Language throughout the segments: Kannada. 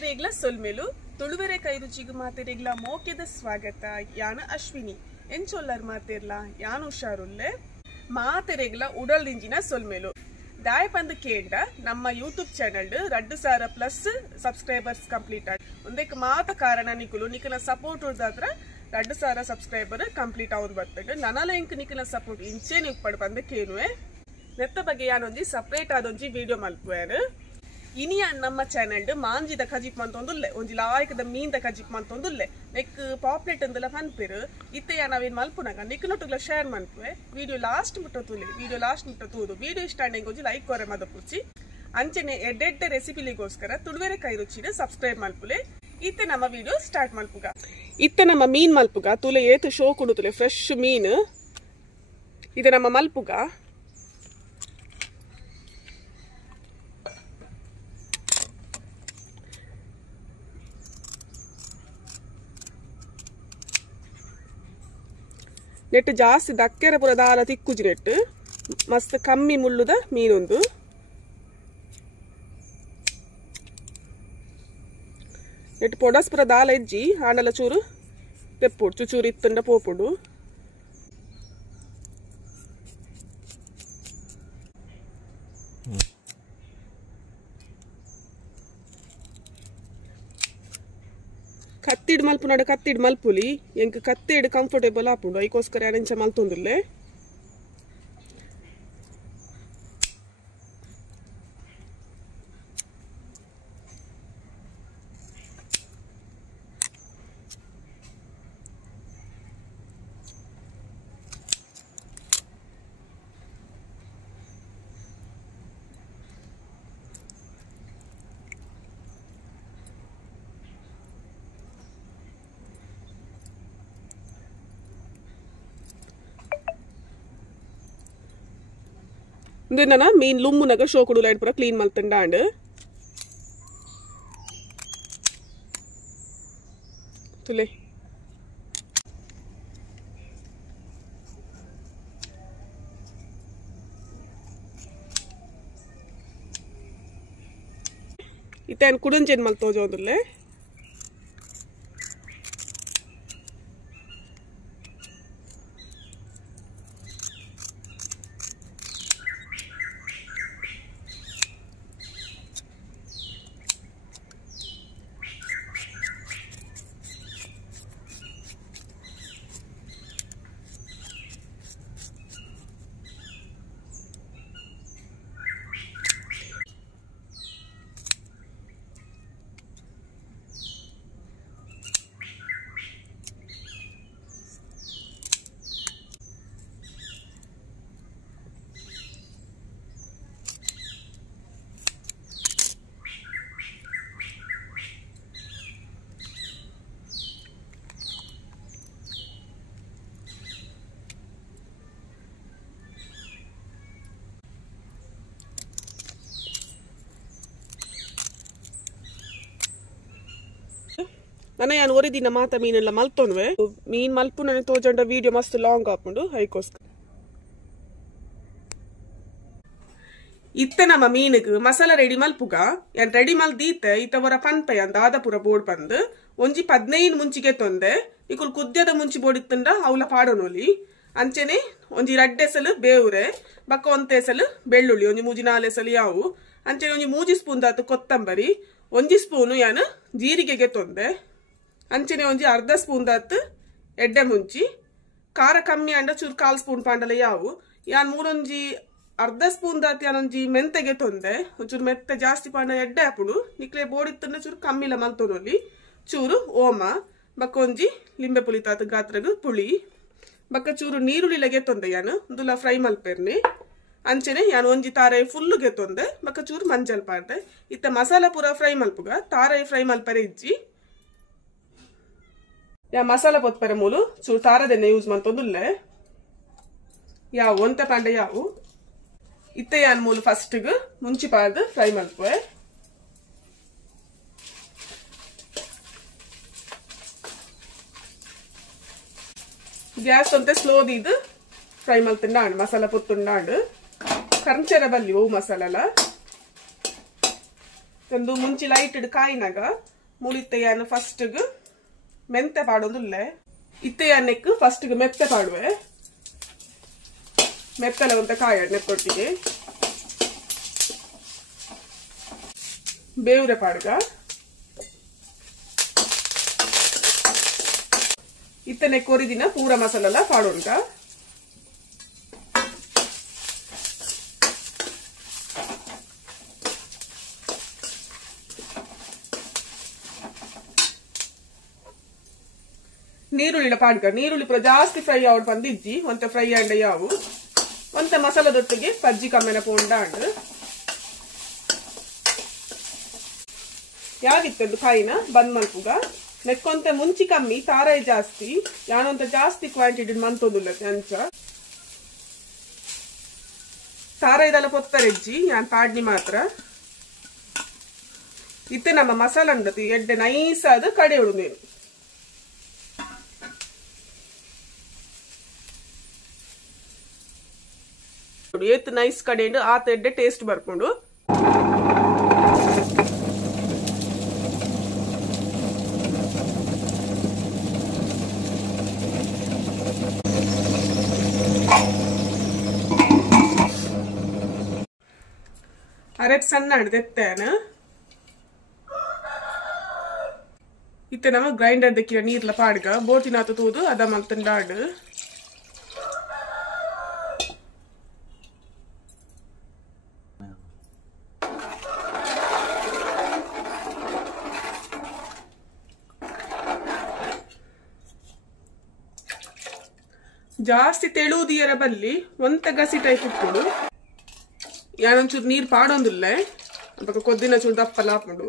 ಮಾತೆರೆಗ್ಲ ಸೊಲ್ಮೆಲು ತುಳುವೆರೆ ಕೈರುಚಿಗು ಮಾತೆರೆಗ್ಲ ಮೋಕೆದ ಸ್ವಾಗತ. ಯಾನು ಅಶ್ವಿನಿ ಎಂಚೊಲ್ಲರ್ ಮಾತೆರ್ಲ ಯಾನು ಹುಷಾರುಲ್ಲೆ ಮಾತೆರೆಗ್ಲ ಉಡಲ್ದಿಂಜಿನ ಸೊಲ್ಮೆಲು ದಾಯ ಪಂದು ಕೇಂಡ ನಮ್ಮ ಯೂಟ್ಯೂಬ್ ಚಾನಲ್ 2,000+ ಸಬ್ಸ್ಕ್ರೈಬರ್ಸ್ ಕಂಪ್ಲೀಟ್ ಆಡ್ ಒಂದಕ್ಕೆ ಮಾತ ಕಾರಣ ನಿಕುಲು ನಿಕನ ಸಪೋರ್ಟ್ ಉಳ್ದಾದ್ರ 2,000 ಸಬ್ಸ್ಕ್ರೈಬರ್ ಕಂಪ್ಲೀಟ್ ಆಗೋದು ಬರ್ತದೆ. ನನಲ ಇಂಕ್ ನಿಕನ ಸಪೋರ್ಟ್ ಇಂಚೆ ನೀವು ಪಡ್ ಬಂದ ಕೇನುವೆ ನೆತ್ತ ಬಗ್ಗೆ ಯಾನೊಂಜಿ ಸಪ್ರೇಟ್ ಆದೊಂಜಿ ವಿಡಿಯೋ ಮಲ್ಪುವೇರು. ಇನಿಯ ನಮ್ಮ ಚಾನಲ್ ಮಾಂಜಿದ ಕಜಿಪ್ ಮಂತೊಂದುಲ್ಲೆ ಒಂಜಿ ಲಾಯಕದ ಮೀನ್ದ ಕಜಿಪ್ ಮಂತೊಂದುಲ್ಲೆ ನೆಕ್ ಪಾಪ್ಲೆಟ್ ಅಂದೆಲ್ಲ ಪನ್ಪೆರು ಇತ್ತೆ ನಾವೇನ್ ಮಲ್ಪುನಾಗ ನಿಕ್ನೊಟ್ಟುಗ್ಲ ಶೇರ್ ಮನ್ಪುವೆ. ವಿಡಿಯೋ ಲಾಸ್ಟ್ ಮುಟ್ಟ ತೂದು ವಿಡಿಯೋ ಇಷ್ಟ ಆಂಡೆ ಒಂಜಿ ಲೈಕ್ ಕೊರೆ ಮದ ಪುಚ್ಚಿ ಅಂಚೆನೆ ಎಡ್ಡೆಡ್ಡೆ ರೆಸಿಪಿಲಿಗೋಸ್ಕರ ತುಳುವೆರೆ ಕೈರುಚಿನ ಸಬ್ಸ್ಕ್ರೈಬ್ ಮಲ್ಪುಲೆ. ಇತ್ತೆ ನಮ್ಮ ವಿಡಿಯೋ ಸ್ಟಾರ್ಟ್ ಮಲ್ಪುಗ. ಇತ್ತೆ ನಮ್ಮ ಮೀನ್ ಮಲ್ಪುಗ ತುಲೆ ಏತು ಶೋ ಕುಡುತ್ತಲೆ ಫ್ರೆಶ್ ಮೀನ್ ಇದು ನಮ್ಮ ಮಲ್ಪುಗ. ನೆಟ್ಟು ಜಾಸ್ತಿ ದಕ್ಕೆರ ಪುರ ದಾಲ ತಿಕ್ಕುಜಿ ನೆಟ್ಟು ಮಸ್ತ್ ಕಮ್ಮಿ ಮುಳ್ಳುದ ಮೀನೊಂದು. ನೆಟ್ಟು ಪೊಡಸ್ ಪುರ ದಾಲ ಇಜ್ಜಿ ಆಂಡಲ ಚೂರು ತೆಪ್ಪುಡು ಚುಚೂರು ಇತ್ತಂಡ ಪೋಪುಡು. ಕತ್ತಿಡ್ ಮಲ್ಪುನಾಡ ಕತ್ತಿಡ್ ಮಲ್ಪುಲಿ ಎಂಕ್ ಕತ್ತೇಡ್ ಕಂಫರ್ಟೇಬಲ್ ಆಪುಂಡು ಐಕೋಸ್ಕರ ಯಾನೆಂಚ ಮಲ್ತೊಂದುಲ್ಲೆ. ಇಂದೆನ ಮೀನ್ ಲುಮ್ಮುನಗ ಶೋ ಕುಡು ಲೈಟ್ ಪುರ ಕ್ಲೀನ್ ಮಲ್ತಂಡಾಂಡ್ ತುಲೆ ಇತ್ತೇನ್ ಕುಡುಂಜೆನ್ ಮಲ್ತೋಜೋದುಲ್ಲೆ. ನನ್ನ ಯಾನು ಒರಿ ದಿನ ಮಾತ ಮೀನೆಲ್ಲ ಮಲ್ತೊನ್ವೆ ಮೀನ್ ಮಲ್ಪು ನನಗೆ ತೋಜಂಡ ವಿಡಿಯೋ ಮಸ್ತ್ ಲಾಂಗ್ ಆಪುಂಡು ಐಕೋಸ್ಕರ. ಇತ್ತ ನಮ್ಮ ಮೀನಿಗೆ ಮಸಾಲ ರೆಡಿ ಮಲ್ಪುಗ ಯಾನ್ ರೆಡಿ ಮಲ್ದೀತೆ ಇತ್ತವರ ಪನ್ಪೆ ಅಂದ ಆದಪುರ ಬೋರ್ಡ್ ಬಂದು ಒಂಜಿ 15 ಮುಂಚಿಗೆ ತೊಂದೆ ಇಕುಲ್ ಕುದ್ಯದ ಮುಂಚಿ ಬೋಡಿತ್ತಂಡ ಅವಳ ಪಾಡೋನೊಲಿ ಅಂಚೆನೆ ಒಂಜಿ 2 ಎಸಲು ಬೇವ್ರೆ ಬಕ್ಕ 1 ಎಸಲು ಬೆಳ್ಳುಳ್ಳಿ ಒಂಜಿ 3-4 ಎಸಲು ಯಾವು ಅಂಚೆನೆ ಒಂಜಿ 3 ಸ್ಪೂನ್ ದಾತು ಕೊತ್ತಂಬರಿ 1 ಸ್ಪೂನು ಯಾನು ಜೀರಿಗೆಗೆ ತೊಂದೆ ಅಂಚೆನೆ ಒಂಜಿ 1/2 ಸ್ಪೂನ್ ದಾತ್ ಎಡ್ಡೆ ಮುಂಚಿ ಖಾರ ಕಮ್ಮಿ ಅಂಡ ಚೂರು 1/4 ಸ್ಪೂನ್ ಪಾಂಡಲ ಯಾವು ಯಾನ್ ಮೂರೊಂಜಿ 1/2 ಸ್ಪೂನ್ ದಾತ್ ಯಾನೊಂಜಿ ಮೆಂತೆಗೆ ತೊಂದೆ ಒಂಚೂರು ಮೆತ್ತೆ ಜಾಸ್ತಿ ಪಾಂಡ ಎಡ್ಡೆ ಹಾಪುಡು ನಿಕ್ಲೆ ಬೋಡಿತ್ತಂಡ ಚೂರು ಕಮ್ಮಿಲ ಮಲ್ತೊನೊಲಿ ಚೂರು ಓಮ ಬಕ್ಕ ಒಂಜಿ ಲಿಂಬೆ ಪುಳಿ ತಾತ ಗಾತ್ರಗ ಪುಳಿ ಬಕ್ಕ ಚೂರು ನೀರುಳ್ಳಿಲೆಗೆ ತೊಂದೆ ಯಾನು ದುಲ ಫ್ರೈ ಮಲ್ಪೆರ್ನಿ ಅಂಚೆನೆ ಯಾನು ಒಂಜಿ ತಾರಾಯಿ ಫುಲ್லுಗೆ ತೊಂದೆ ಬಕ್ಕ ಚೂರು ಮಂಜಲ್ ಪಾಡ್ದೆ. ಇತ್ತ ಮಸಾಲ ಪೂರ ಫ್ರೈ ಮಲ್ಪುಗ ತಾರಾಯಿ ಫ್ರೈ ಮಲ್ಪರೆ ಇಜ್ಜಿ ಯಾ ಮಸಾಲ ಪೊತ್ಪರೆ ಮೂಲು ಚೂರು ತಾರದೆಣ್ಣೆ ಯೂಸ್ ಮಂತೊಂದುಲ್ಲೆ ಯಾವು ಒಂತೆ ಪಾಂಡೆ ಯಾವು ಇತ್ತೆ ಯಾನ್ ಮೂಲು ಫಸ್ಟ್ಗ್ ಮುಂಚಿ ಪಾರ್ದು ಫ್ರೈ ಮಲ್ಪುವೆ. ಗ್ಯಾಸ್ ಅಂತೆ ಸ್ಲೋ ದೀದು ಫ್ರೈ ಮಲ್ತಿಂಡಾಂಡು ಮಸಾಲ ಪೊತ್ತುಂಡಾಂಡು ಕರ್ಂಚೆರ ಬಲ್ಲಿ ಓ ಮಸಾಲಲ ಒಂದು ಮುಂಚೆ ಲೈಟ್ ಇಡ್ ಕಾಯಿನಾಗ ಮುಳಿತೆಯನ್ನು ಫಸ್ಟ್ ಮೆಂತೆ ಪಾಡೋದಿಲ್ಲ ಇತ್ತೆಯನ್ನೆಕ್ ಫಸ್ಟ್ ಮೆತ್ತೆ ಪಾಡುವೆ ಮೆತ್ತಲ ಅಂತ ಕಾಯ ನೆತ್ತೊಟ್ಟಿಗೆ ಬೇವ್ರೆ ಪಾಡ್ಗ ಇತ್ತನೆ ಕೊರಿದಿನ ಪೂರ ಮಸಾಲ ಪಾಡೋಣ ನೀರುಳ್ಳಿ ಪಾಡ್ಗ ನೀರುಳ್ಳಿ ಪೂರ ಜಾಸ್ತಿ ಫ್ರೈ ಆವಡ್ ಬಂದಿಜ್ಜಿ ಒಂತ ಫ್ರೈ ಅಂಡ ಯಾವು ಒಂತ ಮಸಾಲದೊಟ್ಟಿಗೆ ಪಜ್ಜಿ ಕಮ್ಮೆನ ಪೋಂಡ ಅಂಡ್ ಯಾಗಿತ್ತು ಕಾಯಿನ ಬಂದ್ ಮಲ್ಪುಗ ನೆಕ್ಕೊಂತ ಮುಂಚಿ ಕಮ್ಮಿ ತಾರಾಯಿ ಜಾಸ್ತಿ ಯಾನೊಂತ ಜಾಸ್ತಿ ಕ್ವಾಂಟಿಟಿ ಮಂತೊಂದುಲ್ಲ ಅಂಚ ತಾರಾಯಿದೆಲ್ಲ ಪೊತ್ತರೆಜ್ಜಿ ಯಾನ್ ಪಾಡ್ನಿ ಮಾತ್ರ ಇತ್ತೆ ನಮ್ಮ ಮಸಾಲ ಉಂಡತಿ ಎಡ್ಡೆ ನೈಸ್ ಆದ ಕಡೆ ಉಡುನೇನು ಏತ್ ನೈಸ್ ಕಡೆ ಆತ ಎಡ್ಡೆ ಟೇಸ್ಟ್ ಬರ್ಕೊಂಡು ಅರೆಪ್ ಸಣ್ಣ ಹಿಡ್ದೆತ್ತೇನ ಇತ್ತೆ ನಮ್ಮ ಗ್ರೈಂಡರ್ ದಕ್ಕಿನ ನೀರ್ಲ ಪಾಡ್ಗ ಬೋಟಿನಾತ ತೂದು ಅದ ಮಲ್ತಂಡಾಡು ಜಾಸ್ತಿ ತೆಳುವುದಿಯರ ಬಲ್ಲಿ ಒಂತ ಗಸಿ ಟೈಪ್ ಇಟ್ಕೊಡು ಯಾನೊಂಚೂರು ನೀರು ಪಾಡೊಂದಿಲ್ಲ ಅದಕ್ಕೆ ಕೊದ್ದಿನ ಚೂರು ದಪ್ಪಲ್ಲ ಹಾಕೊಂಡು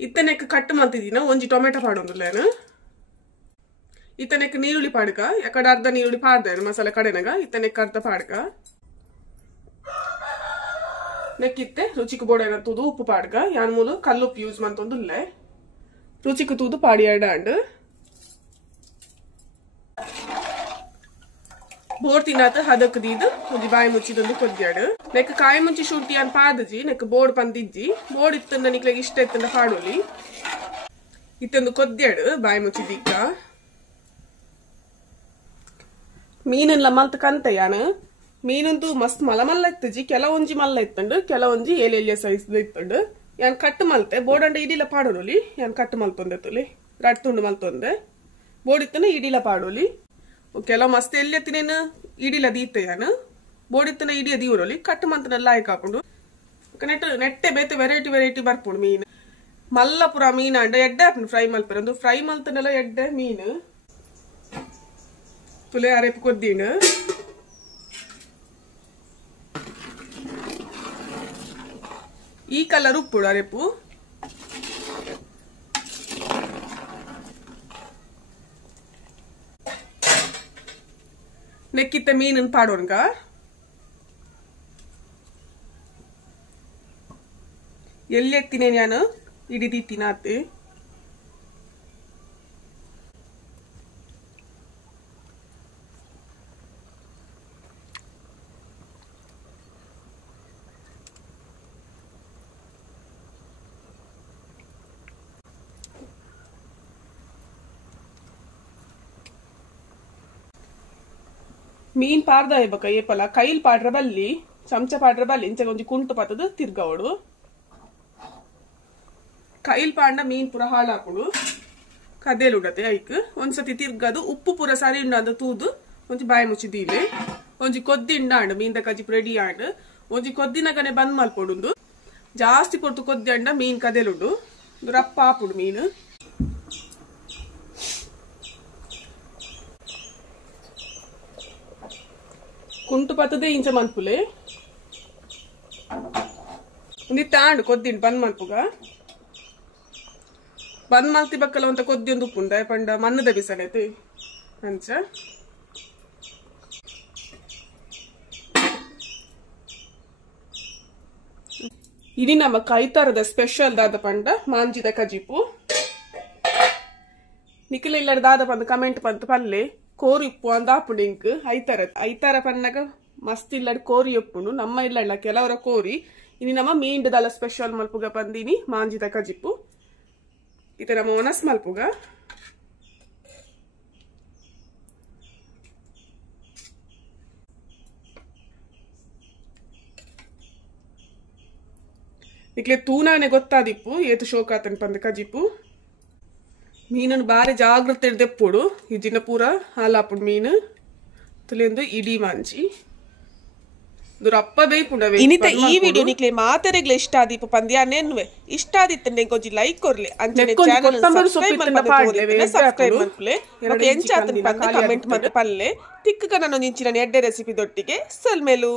ಇತ್ತನೆಕ್ ಕಟ್ ಮಾಡ್ತಿದ್ದೀನ ಒಂಜಿ ಟೊಮೆಟೊ ಪಾಡೊಂದಿಲ್ಲ ಇತ್ತನೆಕ್ ನೀರುಳ್ಳಿ ಪಾಡ್ಕ ಯಾಕಡೆ ಅರ್ಧ ನೀರುಳ್ಳಿ ಪಾಡ್ದೇನು ಮಸಾಲೆ ಕಡೆನಾಗ ಇತ್ತನೆಕ್ ಅರ್ಧ ಪಾಡ್ಕ ನೆಕ್ಕಿತ್ತೆ ರುಚಿಗೆ ಬೋಡೇನ ತೂದು ಉಪ್ಪು ಪಾಡ್ಗ ಯಾನ್ ಮೂಲು ಕಲ್ಲುಪ್ಪು ಯೂಸ್ ಮಂತೊಂದುಲ್ಲೆ ರುಚಿಗೆ ತೂದು ಪಾಡಿ ಎಡಾಂಡ್ ಬೋರ್ ತಿನ್ನಾತ ಹದಕ್ ದೀದ್ ಒಂಜಿ ಬಾಯಿ ಮುಚ್ಚಿದೊಂದು ಕೊದ್ಯಾಡು ನೆಕ್ ಕಾಯಿ ಮುಂಚಿ ಶುಂಠಿ ಅನ್ ಪಾದಜಿ ನೆಕ್ ಬೋರ್ಡ್ ಪಂದಿಜ್ಜಿ ಬೋರ್ಡ್ ಇತ್ತಂದ ನಿಕ್ಲೆಗ್ ಇಷ್ಟ ಇತ್ತಂದ ಪಾಡೋಲಿ ಇತ್ತೊಂದು ಕೊದ್ಯಾಡು ಬಾಯಿ ಮುಚ್ಚಿದಿಕ್ಕ ಮೀನೆಲ್ಲ ಮಲ್ತ ಕಂತ ಯಾನ ಮೀನಂತೂ ಮಸ್ತ್ ಮಲ್ಲ ಇತ್ತಜಿ ಕೆಲವೊಂಜಿ ಮಲ್ಲ ಇತ್ತಂಡು ಕೆಲವೊಂಜಿ ಎಲೆಯ ಸೈಜ್ ಇತ್ತಂಡು ಯಾನ್ ಕಟ್ ಮಲ್ತೆ ಬೋರ್ಡ್ ಇಡಿಲ ಪಾಡೋಲಿ ಯಾನ್ ಕಟ್ ಮಲ್ತೊಂದೆ ತುಲಿ ರಡ್ ತುಂಡು ಮಲ್ತೊಂದೆ ಬೋರ್ಡ್ ಇತ್ತನ ಇಡಿಲ ಪಾಡೋಲಿ ಕೆಲವು ಮಸ್ತ್ ಎಲ್ಲಿ ಎತ್ತಿನೇನು ಇಡಿಲ ದೀತೆ ಯಾನು ಬೋರ್ಡ್ ಇತ್ತನ ಇಡಿಯ ದೀವರೋಲಿ ಕಟ್ ಮಲ್ತನೆಲ್ಲ ಆಯ್ಕೆ ಹಾಕೊಂಡು ನೆಟ್ಟೆ ಬೇತೆ ವೆರೈಟಿ ಬರ್ಪುಂಡು ಮೀನು ಮಲ್ಲಪುರ ಮೀನ ಅಂಡ ಎಡ್ಡೆ ಹಾಕೊಂಡು ಫ್ರೈ ಮಲ್ಪರಂದು ಫ್ರೈ ಮಲ್ತನೆಲ್ಲ ಎಡ್ಡೆ ಮೀನು ತುಲೆ ಅರೆಪ್ ಕೊದ್ದೀನು ಈ ಕಲರ್ ಉಪ್ಪುಡು ಅರೆಪು ನೆಕ್ಕಿತ್ತ ಮೀನನ್ ಪಾಡೋನ್ಗ ಎಲ್ಲಿ ಎತ್ತಿನೇ ನಾನು ಇಡಿದೀತಿನಾತೆ ಮೀನ್ ಪಾಡ್ದ ಇಬ್ಬಕ ಏಪಲ ಕೈಲ್ ಪಾಡ್ರ ಬಲ್ಲಿ ಚಮಚ ಪಾಡ್ರ ಬಲ್ಲಿ ಇಂಚ ಒಂಜಿ ಕುಂಟು ಪತ್ತದ ತಿರ್ಗವಡು ಕೈಲ್ ಪಾಂಡ ಮೀನ್ ಪುರ ಹಾಳಾಕುಡು ಕದೇಲ್ ಉಡತೆ ಐಕ್ ಒಂದ್ಸತಿ ತಿರ್ಗದು ಉಪ್ಪು ಪುರ ಸರಿ ಉಂಡ ತೂದು ಒಂಜಿ ಬಾಯಿ ಮುಚ್ಚಿ ದೀಲೆ ಒಂಜಿ ಕೊದ್ದಿ ಇಂಡ ಮೀನ್ ಕಜಿ ರೆಡಿ ಆಂಡ್ ಒಂಜಿ ಕೊದ್ದಿನಗನೆ ಬಂದ್ ಮಲ್ಪೊಡು ಜಾಸ್ತಿ ಪೊರ್ತು ಕೊದ್ದಿ ಅಂಡ ಮೀನ್ ಕದೇಲುಡು ರಪ್ಪ ಆಪುಡು ಮೀನ್ ಕುಂಟು ಪತ್ತದೇ ಇಂಚ ಮಲ್ಪುಲೆ ತಾಂಡು ಕೊದ್ದಿಂಡು ಬಂದ್ ಮಲ್ಪುಗ ಬಂದ್ ಮಲ್ತಿ ಬಕ್ಕಲ ಒಂತ ಕೊದ್ದಿ ಒಂದು ಉಪ್ಪುಂಡ ಪಂಡ ಮಣ್ಣದ ಬಿಸಲೈತಿ ಅಂಚ ಇಡಿ ನಮ್ಮ ಕೈತಾರದ ಸ್ಪೆಷಲ್ ದಾದ ಪಂಡ ಮಾಂಜಿದ ಕಜಿಪು ನಿಖಿಲ ಇಲ್ಲರ ದಾದ ಪಂದ ಕಮೆಂಟ್ ಪಂತ ಪಲ್ಲೆ ಕೋರಿ ಉಪ್ಪು ಅಂದ ಹಾಪುಂಡು ಇಂಕ್ ಐತಾರ ಪನ್ನಗ ಮಸ್ತ್ ಇಲ್ಲಡ್ ಕೋರಿ ಉಪ್ಪುಂಡು ನಮ್ಮ ಇಲ್ಲ ಕೆಲವರ ಕೋರಿ ಇನಿ ನಮ್ಮ ಮೀಂಡದಲ್ಲ ಸ್ಪೆಷಲ್ ಮಲ್ಪುಗ ಬಂದಿನಿ ಮಾಂಜಿದ ಕಜಿಪ್ಪು ಇತ ನಮ್ಮ ಒನಸ್ ಮಲ್ಪುಗ ಇಕ್ಲೆ ತೂನಾನೆ ಗೊತ್ತಾದಿಪ್ಪು ಏತು ಶೋಕಾತನ್ ಪಂದ ಕಜಿಪ್ಪು ಮೀನನ್ನು ಬಾರಿ ಜಾಗ್ರತೆ ದೆಪ್ಪುಡು ಇಜಿನ ಪೂರ ಹಾಲಾಪುಡು ಮೀನು ತುಲೆಂದು ಇಡೀ ಮಾಂಜಿ ದುರಪ್ಪ ಬೇಯ್ಪುಂಡವೆ ಇನಿತ ಈ ವಿಡಿಯೋ ನಿಕ್ಲೆ ಮಾತೆರೆಗ್ಲೆ ಇಷ್ಟ ಆದಿಪ್ಪು ಪಂದ್ಯಾನೆನ್ನುವೆ ಇಷ್ಟ ಆದಿತ್ತಂಡೆ ಕೊಂಚಿ ಲೈಕ್ ಕೊರ್ಲೆ ಅಂಚನೆ ಚಾನೆಲ್ ಸಬ್ಸ್ಕ್ರೈಬ್ ಮಲ್ಪುಲೆ ಮತ್ತೆ ಎಂಚಾತನ್ ಪಂದ ಕಮೆಂಟ್ ಮತ್ತೆ ಪಲ್ಲೆ ತಿಕ್ಕಗ ನಾನು ನಿಂಚಿನ ಎಡ್ಡೆ ರೆಸಿಪಿ ದೊಟ್ಟಿಗೆ ಸಲ್ಮೇಲು